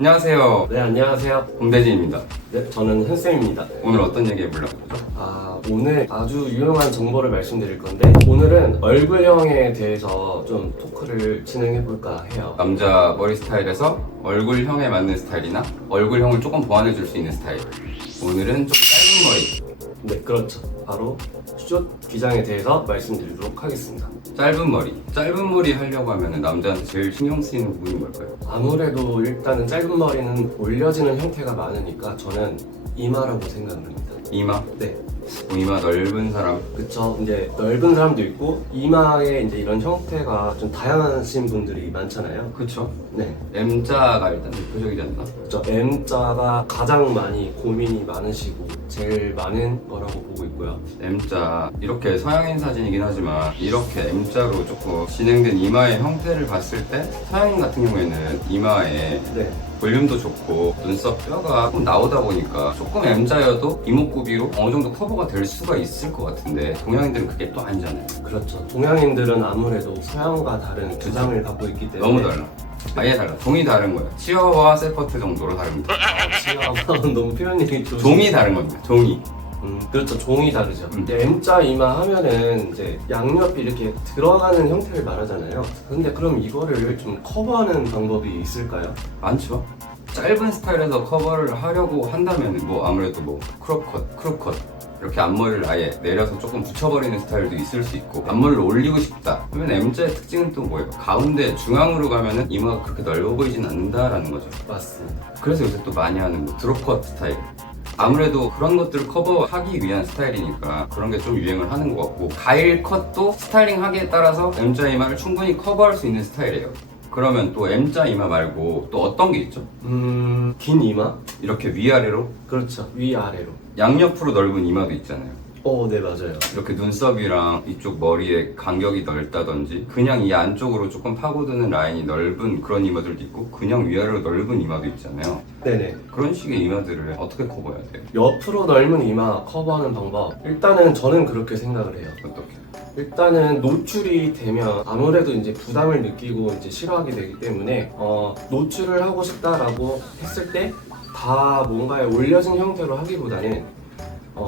안녕하세요. 네, 안녕하세요. 홍대진입니다. 네, 저는 현쌤입니다. 오늘 어떤 얘기 해보려고 하죠? 오늘 아주 유용한 정보를 말씀드릴 건데, 오늘은 얼굴형에 대해서 좀 토크를 진행해볼까 해요. 남자 머리 스타일에서 얼굴형에 맞는 스타일이나 얼굴형을 조금 보완해줄 수 있는 스타일. 오늘은 좀 짧은 머리. 네, 그렇죠. 바로 숏 기장에 대해서 말씀드리도록 하겠습니다. 짧은 머리. 짧은 머리 하려고 하면 남자한테 제일 신경 쓰이는 부분이 뭘까요? 아무래도 일단은 짧은 머리는 올려지는 형태가 많으니까 저는 이마라고 생각을 합니다. 이마? 네, 이마 넓은 사람. 그쵸. 이제 넓은 사람도 있고, 이마에 이제 이런 형태가 좀 다양하신 분들이 많잖아요. 그쵸? 네. M자가 일단 대표적이지 않나? 그쵸. M자가 가장 많이 고민이 많으시고 제일 많은 거라고 보고 있고요. M자. 이렇게 서양인 사진이긴 하지만 이렇게 M자로 조금 진행된 이마의 형태를 봤을 때 서양인 같은 경우에는 이마에 네, 볼륨도 좋고 눈썹 뼈가 조금 나오다 보니까 조금 M자여도 이목구비로 어느 정도 커버가 될 수가 있을 것 같은데 동양인들은 그게 또 아니잖아요. 그렇죠. 동양인들은 아무래도 서양과 다른 주장을 갖고 있기 때문에 너무 달라. 아예 달라. 종이 다른 거야. 치어와 세퍼트 정도로 다릅니다. 지금 너무 표현이 좀 종이 다른 겁니다. 종이. 그렇죠. 종이 다르죠. 이제 M자 이마 하면은 이제 양옆이 이렇게 들어가는 형태를 말하잖아요. 근데 그럼 이거를 좀 커버하는 방법이 있을까요? 많죠. 짧은 스타일에서 커버를 하려고 한다면 뭐 아무래도 뭐 크롭컷, 크롭컷 이렇게 앞머리를 아예 내려서 조금 붙여버리는 스타일도 있을 수 있고, 앞머리를 올리고 싶다 그러면 M자의 특징은 또 뭐예요? 가운데 중앙으로 가면은 이마가 그렇게 넓어 보이진 않는다라는 거죠. 맞습니다. 그래서 요새 또 많이 하는 뭐 드롭컷 스타일, 아무래도 그런 것들을 커버하기 위한 스타일이니까 그런 게 좀 유행을 하는 것 같고, 가일 컷도 스타일링 하기에 따라서 M자 이마를 충분히 커버할 수 있는 스타일이에요. 그러면 또 M자 이마 말고 또 어떤 게 있죠? 긴 이마? 이렇게 위아래로 그렇죠. 위아래로. 양옆으로 넓은 이마도 있잖아요. 네, 맞아요. 이렇게 눈썹이랑 이쪽 머리에 간격이 넓다든지 그냥 이 안쪽으로 조금 파고드는 라인이 넓은 그런 이마들도 있고, 그냥 위아래로 넓은 이마도 있잖아요. 네네. 그런 식의 이마들을 어떻게 커버해야 돼요? 옆으로 넓은 이마 커버하는 방법. 일단은 저는 그렇게 생각을 해요. 어떻게? 일단은 노출이 되면 아무래도 이제 부담을 느끼고 이제 싫어하게 되기 때문에 노출을 하고 싶다라고 했을 때 다 뭔가에 올려진 형태로 하기보다는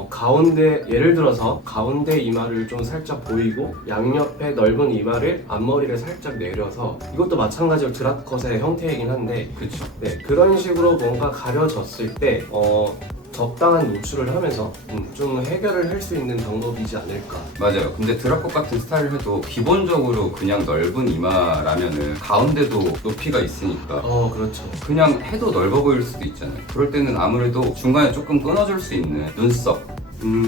가운데, 예를 들어서 가운데 이마를 좀 살짝 보이고 양옆에 넓은 이마를 앞머리를 살짝 내려서, 이것도 마찬가지로 드랍컷의 형태이긴 한데, 그쵸. 네, 그런 식으로 뭔가 가려졌을 때 적당한 노출을 하면서 좀 해결을 할 수 있는 방법이지 않을까. 맞아요. 근데 드랍컷 같은 스타일을 해도 기본적으로 그냥 넓은 이마라면은 가운데도 높이가 있으니까 그렇죠. 그냥 해도 넓어 보일 수도 있잖아요. 그럴 때는 아무래도 중간에 조금 끊어줄 수 있는 눈썹,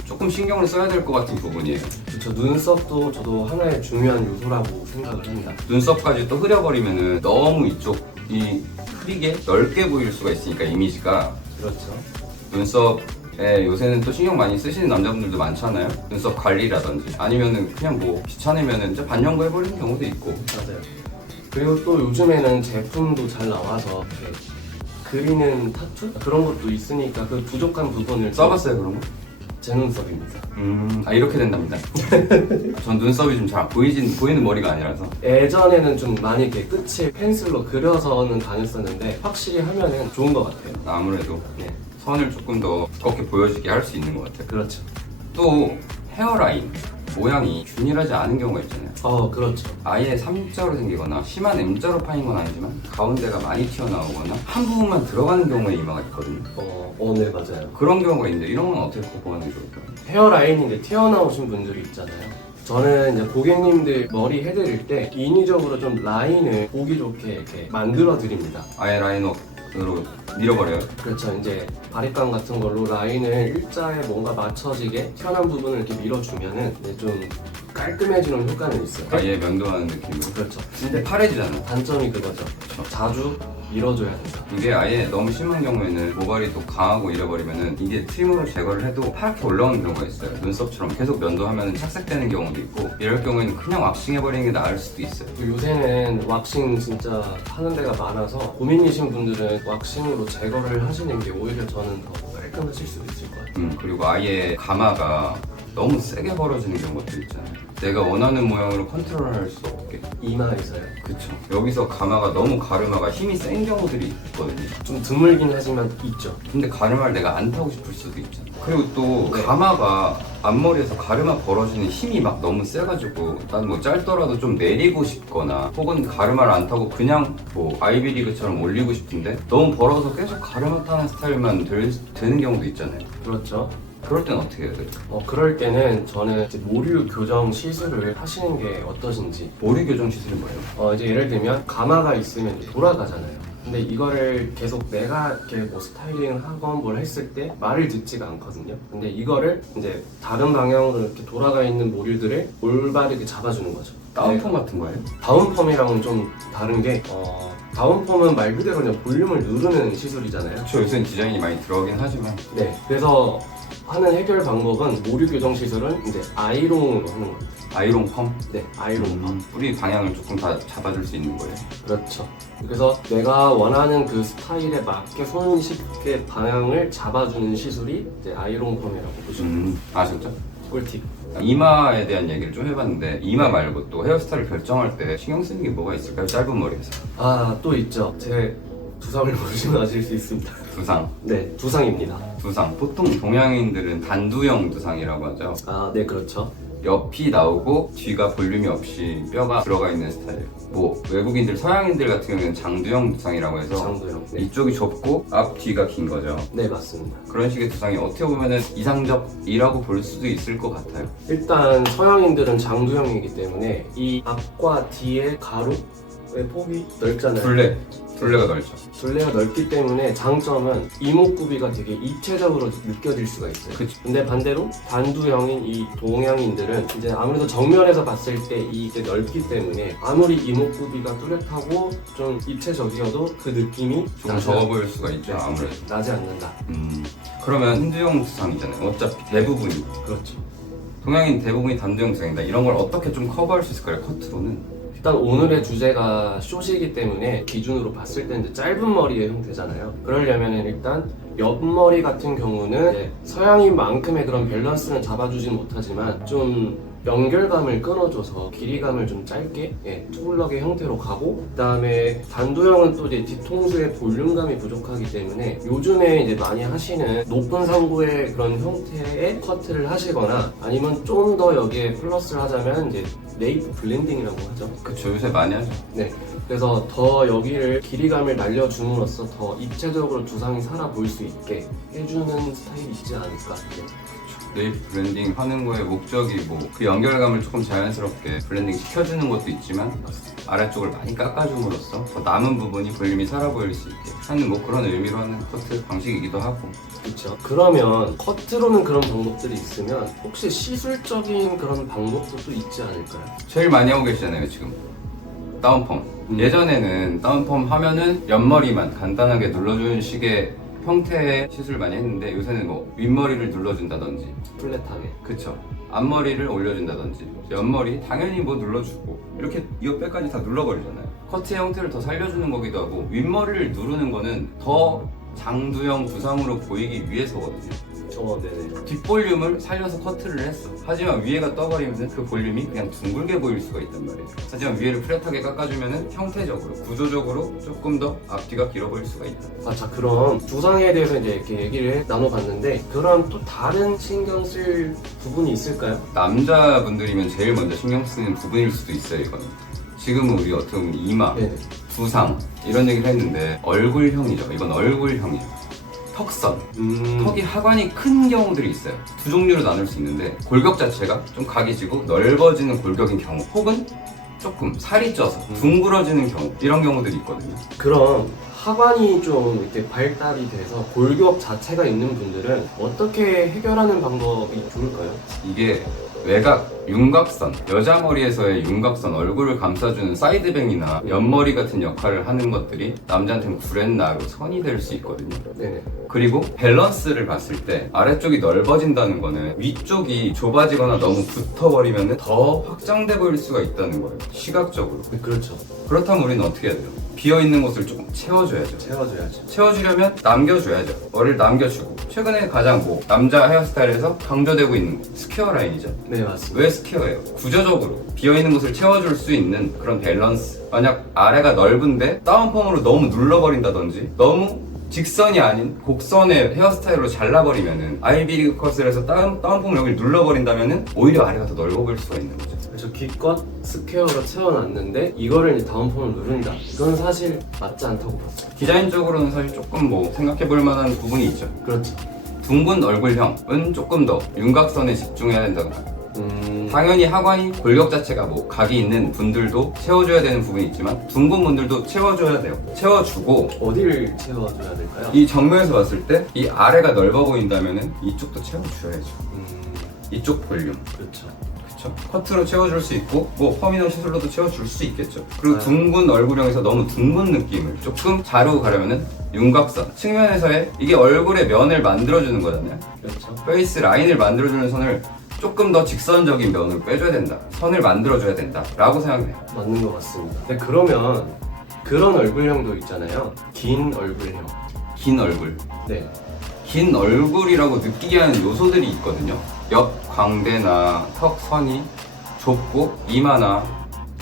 조금 신경을 써야 될 것 같은 부분이에요. 그렇죠. 눈썹도 저도 하나의 중요한 요소라고 생각을 합니다. 눈썹까지 또 흐려버리면은 너무 이쪽이 흐리게 넓게 보일 수가 있으니까 이미지가. 그렇죠. 눈썹에 요새는 또 신경 많이 쓰시는 남자분들도 많잖아요. 눈썹 관리라든지 아니면은 그냥 뭐 귀찮으면은 이제 반영구 해버리는 경우도 있고. 맞아요. 그리고 또 요즘에는 제품도 잘 나와서 이렇게 그리는 타투? 그런 것도 있으니까 그 부족한 부분을 써봤어요 그런 거? 제 눈썹입니다. 이렇게 된답니다. 전 눈썹이 좀 잘 보이는 머리가 아니라서. 예전에는 좀 많이 이렇게 끝을 펜슬로 그려서는 다녔었는데 확실히 하면은 좋은 것 같아요. 아무래도 네, 선을 조금 더 두껍게 보여지게 할 수 있는 것 같아요. 그렇죠. 또 헤어라인 모양이 균일하지 않은 경우가 있잖아요. 그렇죠. 아예 3자로 생기거나 심한 M자로 파인 건 아니지만 가운데가 많이 튀어나오거나 한 부분만 들어가는 경우에 이마가 있거든요. 네, 맞아요. 그런 경우가 있는데 이런 건 어떻게 커버하는 게 좋을까요? 헤어라인이 이제 튀어나오신 분들이 있잖아요. 저는 이제 고객님들 머리 해드릴 때 인위적으로 좀 라인을 보기 좋게 이렇게 만들어 드립니다. 아예 라인업으로 밀어버려요. 그렇죠. 이제 바리깡 같은 걸로 라인을 일자에 뭔가 맞춰지게 튀어나온 부분을 이렇게 밀어주면은 이제 좀 깔끔해지는 효과는 있어요. 아예 면도하는 느낌으로. 그렇죠. 근데 파래지잖아요. 단점이 그거죠. 자주 밀어줘야 된다. 이게 아예 너무 심한 경우에는 모발이 또 강하고 이래버리면은 이게 트림으로 제거를 해도 파랗게 올라오는 경우가 있어요. 눈썹처럼 계속 면도하면 착색되는 경우도 있고, 이럴 경우에는 그냥 왁싱 해버리는 게 나을 수도 있어요. 요새는 왁싱 진짜 하는 데가 많아서 고민이신 분들은 왁싱으로 제거를 하시는 게 오히려 저는 더 깔끔하실 수도 있을 것 같아요. 그리고 아예 가마가 너무 세게 벌어지는 경우들 있잖아요. 내가 원하는 모양으로 컨트롤할 수 없게. 이마에서요. 그쵸. 여기서 가마가 너무 가르마가 힘이 센 경우들이 있거든요. 좀 드물긴 하지만 있죠. 근데 가르마를 내가 안 타고 싶을 수도 있잖아. 그리고 또 네. 가마가 앞머리에서 가르마 벌어지는 힘이 막 너무 세가지고 난 뭐 짧더라도 좀 내리고 싶거나 혹은 가르마를 안 타고 그냥 뭐 아이비리그처럼 올리고 싶은데 너무 벌어서 계속 가르마 타는 스타일만 되는 경우도 있잖아요. 그렇죠. 그럴 땐 어떻게 해야 돼요? 그럴 때는 저는 이제 모류 교정 시술을 하시는 게 어떠신지. 모리 교정 시술이 뭐예요? 이제 예를 들면 가마가 있으면 이제 돌아가잖아요. 근데 이거를 계속 내가 이렇게 뭐 스타일링을 하건 뭘 했을 때 말을 듣지가 않거든요. 근데 이거를 이제 다른 방향으로 이렇게 돌아가 있는 모류들을 올바르게 잡아주는 거죠. 다운펌 같은 거예요? 다운펌이랑은 좀 다른 게 다운펌은 말 그대로 그냥 볼륨을 누르는 시술이잖아요. 그쵸. 요새는 디자인이 많이 들어가긴 하지만 네. 그래서 하는 해결 방법은 모류 교정 시술은 이제 아이롱으로 하는 거예요. 아이롱 펌? 네, 아이롱 펌. 뿌리 방향을 조금 다 잡아줄 수 있는 거예요. 그렇죠. 그래서 내가 원하는 그 스타일에 맞게 손쉽게 방향을 잡아주는 시술이 이제 아이롱 펌이라고 보시면 돼요. 아 진짜? 꿀팁. 이마에 대한 얘기를 좀 해봤는데 이마 말고 또 헤어스타일을 결정할 때 신경 쓰는 게 뭐가 있을까요? 짧은 머리에서 또 있죠. 제 두상을 보시면 아실 수 있습니다. 두상. 네, 두상입니다. 두상. 보통 동양인들은 단두형 두상이라고 하죠. 네, 그렇죠. 옆이 나오고 뒤가 볼륨이 없이 뼈가 들어가 있는 스타일. 뭐 외국인들, 서양인들 같은 경우는 장두형 두상이라고 해서 장도형. 네. 이쪽이 좁고 앞 뒤가 긴 거죠. 네, 맞습니다. 그런 식의 두상이 어떻게 보면은 이상적이라고 볼 수도 있을 것 같아요. 일단 서양인들은 장두형이기 때문에 이 앞과 뒤의 가로의 폭이 넓잖아요. 둘레가 넓죠. 둘레가 넓기 때문에 장점은 이목구비가 되게 입체적으로 느껴질 수가 있어요. 그쵸. 근데 반대로 단두형인 이 동양인들은 이제 아무래도 정면에서 봤을 때 이게 넓기 때문에 아무리 이목구비가 뚜렷하고 좀 입체적이어도 그 느낌이 조금 적어 보일 수가 있죠. 네, 아무래도. 나지 않는다. 그러면 단두형 두상이잖아요. 어차피 대부분이. 그렇죠. 동양인 대부분이 단두형 두상이다. 이런 걸 어떻게 좀 커버할 수 있을까요? 커트로는? 일단 오늘의 주제가 숏이기 때문에 기준으로 봤을 때는 이제 짧은 머리의 형태잖아요. 그러려면 일단 옆머리 같은 경우는 이제 서양인만큼의 그런 밸런스는 잡아주진 못하지만 좀 연결감을 끊어줘서 길이감을 좀 짧게 투블럭의 형태로 가고, 그 다음에 단두형은 또 이제 뒤통수의 볼륨감이 부족하기 때문에 요즘에 이제 많이 하시는 높은 상부의 그런 형태의 커트를 하시거나 아니면 좀 더 여기에 플러스를 하자면 이제 네이프 블렌딩이라고 하죠. 그쵸. 요새 많이 하죠. 네. 그래서 더 여기를 길이감을 날려줌으로써 더 입체적으로 두상이 살아 보일 수 있게 해주는 스타일이 있지 않을까. 네이프 브랜딩 하는 거의 목적이 뭐 그 연결감을 조금 자연스럽게 블렌딩 시켜주는 것도 있지만 아래쪽을 많이 깎아줌으로써 더 남은 부분이 볼륨이 살아 보일 수 있게 하는 뭐 그런 의미로 하는 커트 방식이기도 하고. 그렇죠. 그러면 커트로는 그런 방법들이 있으면 혹시 시술적인 그런 방법도 또 있지 않을까요? 제일 많이 하고 계시잖아요 지금. 다운펌. 예전에는 다운펌 하면은 옆머리만 간단하게 눌러주는 식의 형태의 시술 많이 했는데 요새는 뭐 윗머리를 눌러준다든지, 플랫하게. 그쵸, 앞머리를 올려준다든지, 옆머리 당연히 뭐 눌러주고 이렇게 이 옆에까지 다 눌러버리잖아요. 커트의 형태를 더 살려주는 거기도 하고 윗머리를 누르는 거는 더 장두형 두상으로 보이기 위해서거든요. 네네. 뒷볼륨을 살려서 커트를 했어. 하지만 위에가 떠버리면 그 볼륨이 그냥 둥글게 보일 수가 있단 말이에요. 하지만 위에를 플랫하게 깎아주면 형태적으로, 구조적으로 조금 더 앞뒤가 길어 보일 수가 있다. 자, 그럼 두상에 대해서 이제 이렇게 얘기를 나눠봤는데 그럼 또 다른 신경 쓸 부분이 있을까요? 남자분들이면 제일 먼저 신경 쓰는 부분일 수도 있어요, 이거는. 지금은 우리 어떻게 보면 이마, 네네. 두상 이런 얘기를 했는데 얼굴형이죠. 이건 얼굴형이에요. 턱선. 턱이 하관이 큰 경우들이 있어요. 두 종류로 나눌 수 있는데 골격 자체가 좀 각이 지고 넓어지는 골격인 경우, 혹은 조금 살이 쪄서 둥그러지는 경우, 이런 경우들이 있거든요. 그럼 하관이 좀 이렇게 발달이 돼서 골격 자체가 있는 분들은 어떻게 해결하는 방법이 좋을까요? 이게 외곽, 윤곽선, 여자 머리에서의 윤곽선, 얼굴을 감싸주는 사이드뱅이나 옆머리 같은 역할을 하는 것들이 남자한테는 구렛나루, 선이 될 수 있거든요. 네네. 그리고 밸런스를 봤을 때 아래쪽이 넓어진다는 거는 위쪽이 좁아지거나 너무 붙어버리면 더 확장돼 보일 수가 있다는 거예요. 시각적으로. 그렇죠. 그렇다면 우리는 어떻게 해야 돼요? 비어있는 곳을 조금 채워줘야죠. 채워줘야죠. 채워주려면 남겨줘야죠. 머리를 남겨주고 최근에 가장 뭐 남자 헤어스타일에서 강조되고 있는 거 스퀘어 라인이죠. 네, 맞습니다. 왜 스퀘어예요? 구조적으로 비어있는 곳을 채워줄 수 있는 그런 밸런스. 만약 아래가 넓은데 다운펌으로 너무 눌러버린다든지 너무 직선이 아닌 곡선의 헤어스타일로 잘라버리면은 아이비리 컷을 해서 다운펌을 여기 눌러버린다면은 오히려 아래가 더 넓어 보일 수가 있는 거죠. 그래서 기껏 스퀘어로 채워놨는데 이거를 이제 다운펌을 누른다. 이건 사실 맞지 않다고 봤어요. 디자인적으로는 사실 조금 뭐 생각해볼 만한 부분이 있죠. 그렇지. 둥근 얼굴형은 조금 더 윤곽선에 집중해야 된다고 봐요. 당연히 하관이 골격 자체가 뭐 각이 있는 분들도 채워줘야 되는 부분이 있지만 둥근 분들도 채워줘야 돼요. 채워주고 어디를 채워줘야 될까요? 이 정면에서 봤을 때 이 아래가 넓어 보인다면은 이쪽도 채워줘야죠. 이쪽 볼륨. 그렇죠. 그쵸? 커트로 채워줄 수 있고 뭐 펌이나 시술로도 채워줄 수 있겠죠. 그리고 네. 둥근 얼굴형에서 너무 둥근 느낌을 조금 자르고 가려면은 윤곽선 측면에서의 이게 얼굴의 면을 만들어주는 거잖아요. 그렇죠. 페이스 라인을 만들어주는 선을 조금 더 직선적인 면으로 빼줘야 된다. 선을 만들어줘야 된다. 라고 생각해요. 맞는 것 같습니다. 근데 그러면 그런 얼굴형도 있잖아요. 긴 얼굴형. 긴 얼굴. 네. 긴 얼굴이라고 느끼게 하는 요소들이 있거든요. 옆 광대나 턱 선이 좁고 이마나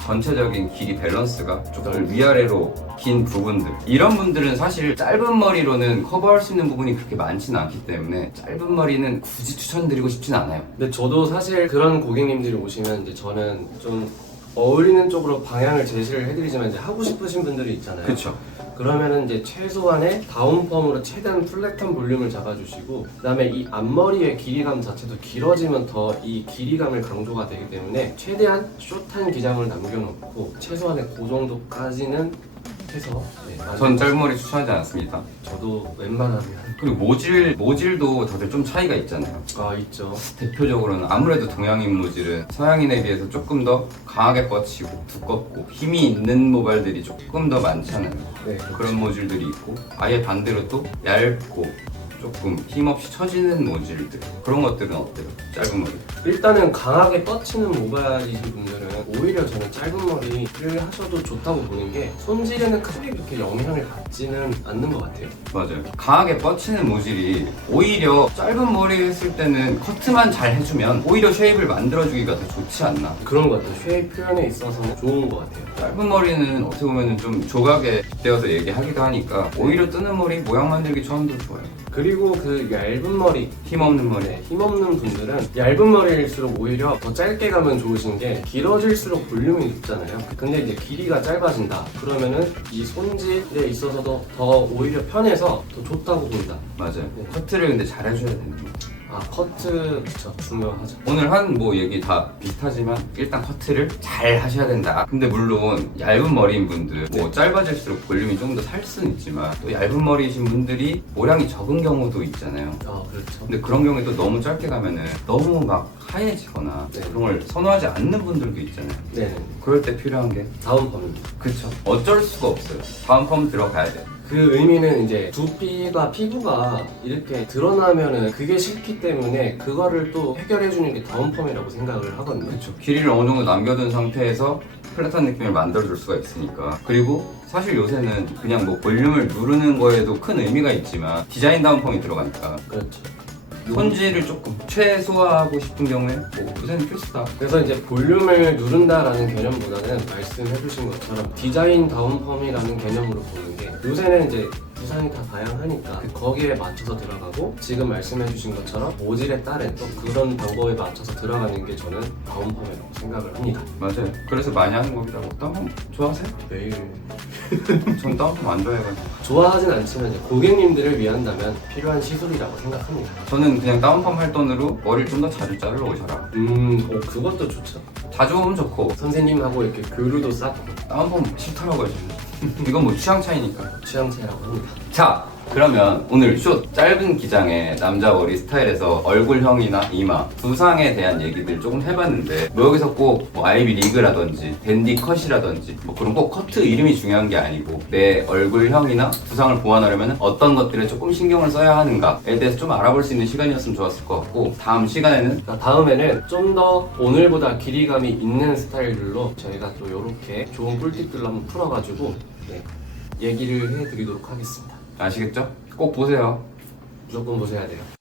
전체적인 길이 밸런스가 조금 위아래로 긴 부분들, 이런 분들은 사실 짧은 머리로는 커버할 수 있는 부분이 그렇게 많지는 않기 때문에 짧은 머리는 굳이 추천드리고 싶진 않아요. 근데 저도 사실 그런 고객님들이 오시면 이제 저는 좀 어울리는 쪽으로 방향을 제시를 해드리지만 이제 하고 싶으신 분들이 있잖아요. 그쵸? 그러면은 이제 최소한의 다운펌으로 최대한 플랫한 볼륨을 잡아주시고 그다음에 이 앞머리의 길이감 자체도 길어지면 더 이 길이감을 강조가 되기 때문에 최대한 숏한 기장을 남겨놓고 최소한의 그 정도까지는 해서 전 짧은 머리 추천하지 않습니다. 저도 웬만하면 그리고 모질도 다들 좀 차이가 있잖아요. 있죠. 대표적으로는 아무래도 동양인 모질은 서양인에 비해서 조금 더 강하게 뻗치고 두껍고 힘이 있는 모발들이 조금 더 많잖아요. 네, 그런 모질들이 있고 아예 반대로 또 얇고 조금 힘없이 처지는 모질들, 그런 것들은 어때요? 짧은 머리. 일단은 강하게 뻗치는 모발이신 분들은 오히려 저는 짧은 머리를 하셔도 좋다고 보는 게 손질에는 크게 그렇게 영향을 받지는 않는 것 같아요. 맞아요. 강하게 뻗치는 모질이 오히려 짧은 머리 했을 때는 커트만 잘 해주면 오히려 쉐입을 만들어주기가 더 좋지 않나. 그런 것 같아요. 쉐입 표현에 있어서는 좋은 것 같아요. 짧은 머리는 어떻게 보면 좀 조각에 빗대어서 얘기하기도 하니까 오히려 뜨는 머리 모양 만들기 처음도 좋아요. 그리고 그 얇은 머리, 힘없는 머리. 힘없는 분들은 얇은 머리일수록 오히려 더 짧게 가면 좋으신 게 길어질수록 볼륨이 있잖아요. 근데 이제 길이가 짧아진다. 그러면은 이 손질에 있어서도 더 오히려 편해서 더 좋다고 본다. 맞아요. 커트를 근데 잘 해줘야 되는 거. 커트 그쵸, 중요하죠. 오늘 한 뭐 얘기 다 비슷하지만 일단 커트를 잘 하셔야 된다. 근데 물론 얇은 머리인 분들 뭐 짧아질수록 볼륨이 좀 더 살 수는 있지만 또 얇은 머리이신 분들이 모량이 적은 경우도 있잖아요. 그렇죠. 근데 그런 경우에 또 너무 짧게 가면은 너무 막 하얘지거나 네. 그런 걸 선호하지 않는 분들도 있잖아요. 네. 그럴 때 필요한 게 다운펌입니다. 그쵸. 어쩔 수가 없어요. 다음 펌 들어가야 돼. 그 의미는 이제 두피가 피부가 이렇게 드러나면은 그게 싫기 때문에 그거를 또 해결해주는 게 다운펌이라고 생각을 하거든요. 그쵸. 길이를 어느 정도 남겨둔 상태에서 플랫한 느낌을 만들어줄 수가 있으니까. 그리고 사실 요새는 그냥 뭐 볼륨을 누르는 거에도 큰 의미가 있지만 디자인 다운펌이 들어가니까 그렇죠. 손질을 조금 최소화하고 싶은 경우에 뭐 요새는 필수다. 그래서 이제 볼륨을 누른다라는 개념보다는 말씀해주신 것처럼 디자인 다운펌이라는 개념으로 보는 게 요새는 이제 구상이 다 다양하니까 거기에 맞춰서 들어가고 지금 말씀해주신 것처럼 모질에 따른 또 그런 방법에 맞춰서 들어가는 게 저는 다운펌이라고 생각을 합니다. 맞아요. 그래서 많이 하는 겁니다. 다운펌 좋아하세요? 매일 전 다운펌 안 좋아해가지고. 좋아하진 않지만 이제 고객님들을 위한다면 필요한 시술이라고 생각합니다. 저는 그냥 다운펌 할 돈으로 머리를 좀 더 자주 자르러 오셔라. 그것도 좋죠. 자주 오면 좋고 선생님하고 이렇게 교류도 쌓고 다운펌 싫더라고요 저는. 이건 뭐 취향 차이니까. 취향 차이라고 합니다. 자, 그러면 오늘 숏 짧은 기장의 남자 머리 스타일에서 얼굴형이나 이마, 두상에 대한 얘기들 조금 해봤는데 뭐 여기서 꼭 뭐 아이비 리그라든지 댄디 컷이라든지 뭐 그런 꼭 커트 이름이 중요한 게 아니고 내 얼굴형이나 두상을 보완하려면 어떤 것들에 조금 신경을 써야 하는가에 대해서 좀 알아볼 수 있는 시간이었으면 좋았을 것 같고 다음 시간에는 다음에는 좀 더 오늘보다 길이감이 있는 스타일들로 저희가 또 이렇게 좋은 꿀팁들로 한번 풀어가지고 네, 얘기를 해드리도록 하겠습니다. 아시겠죠? 꼭 보세요. 무조건 보셔야 돼요.